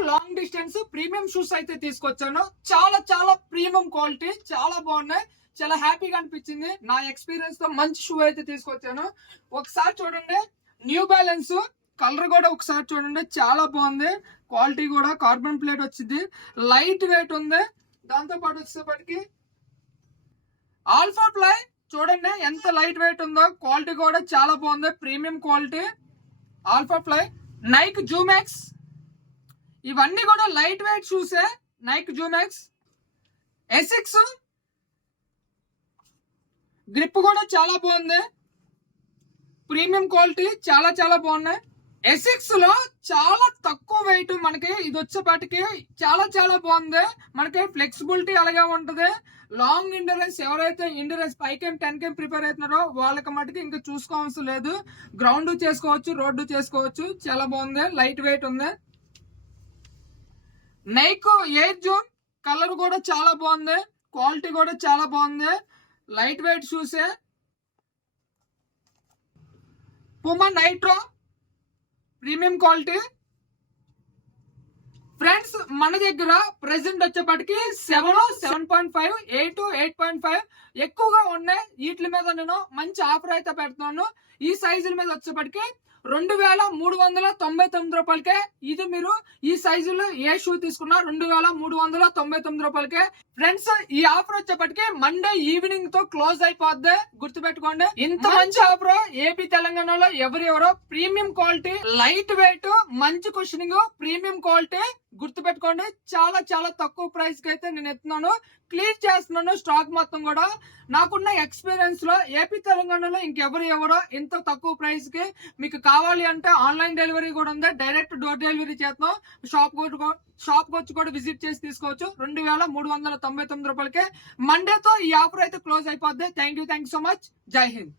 Long distance premium shoes అయితే తీసుకొచ్చాను. చాలా చాలా ప్రీమియం క్వాలిటీ, చాలా బాగున్నాయి. చాలా హ్యాపీగా అనిపించింది. నా ఎక్స్పీరియన్స్ తో మంచి షూ అయితే తీసుకొచ్చాను. ఒకసారి చూడండి, న్యూ బ్యాలెన్స్ కలర్ కూడా ఒకసారి చూడండి, చాలా బాగుంది. క్వాలిటీ కూడా కార్బన్ ప్లేట్ వచ్చింది, లైట్ వెయిట్ ఉంది. దాంతో పాటు వచ్చేప్పటికి ఆల్ఫా ఫ్లై చూడండి ఎంత లైట్ వెయిట్ ఉందో, క్వాలిటీ కూడా చాలా బాగుంది, premium quality. Alpha fly, Nike ZoomX, ఇవన్నీ కూడా లైట్ వెయిట్ షూసే. నైక్ జూమాక్స్, ఎసిక్స్ గ్రిప్ కూడా చాలా బాగుంది, ప్రీమియం క్వాలిటీ, చాలా చాలా బాగున్నాయి. ఎసిక్స్ లో చాలా తక్కువ వెయిట్, మనకి ఇది వచ్చేపాటికి చాలా చాలా బాగుంది. మనకి ఫ్లెక్సిబిలిటీ అలాగే ఉంటది. లాంగ్ ఇండరెన్స్ ఎవరైతే ఇండరెన్స్ 5km 10km ప్రిపేర్ అవుతున్నారో వాళ్ళకి మటుకు ఇంకా చూసుకోవాల్సిన లేదు. గ్రౌండ్ చేసుకోవచ్చు, రోడ్డు చేసుకోవచ్చు. చాలా బాగుంది, లైట్ వెయిట్ ఉంది. నైక్ ఎయిర్ జోన్ కలర్ కూడా చాలా బాగుంది, క్వాలిటీ కూడా చాలా బాగుంది, లైట్ వెయిట్ షూసే. Puma Nitro premium quality. Friends, మన దగ్గర ప్రెసెంట్ వచ్చేప్పటికి 7, 7.5, 8, 8.5 ఎక్కువగా ఉన్నాయి. వీటి మీద నేను మంచి ఆఫర్ అయితే పెడుతున్నాను. ఈ సైజుల మీద వచ్చేప్పటికి 2399 రూపాయలకే. ఇది మీరు ఈ సైజులో ఏ షూ తీసుకున్నా 2399 రూపాయలకే. ఫ్రెండ్స్, ఈ ఆఫర్ వచ్చేప్పటికి మండే ఈవినింగ్ తో క్లోజ్ అయిపోద్ది, గుర్తుపెట్టుకోండి. ఇంత మంచి ఆఫర్ ఏపీ తెలంగాణలో ఎవరెవరో. ప్రీమియం క్వాలిటీ, లైట్ వెయిట్, మంచి కుషనింగ్, ప్రీమియం క్వాలిటీ, గుర్తుపెట్టుకోండి. చాలా చాలా తక్కువ ప్రైస్ కి అయితే నేను ఎత్తున్నాను, క్లియర్ చేస్తున్నాను స్టాక్ మొత్తం కూడా. నాకున్న ఎక్స్పీరియన్స్ లో ఏపీ తెలంగాణలో ఇంకెవరో ఇంత తక్కువ ప్రైస్ కి మీకు కావాలి అంటే ఆన్లైన్ డెలివరీ కూడా ఉంది, డైరెక్ట్ డోర్ డెలివరీ చేస్తాం. షాప్ వచ్చి కూడా విజిట్ చేసి తీసుకోవచ్చు. 2399 రూపాయలకే మండేతో ఈ ఆఫర్ అయితే క్లోజ్ అయిపోద్ది. Thank you so much. జై హింద్.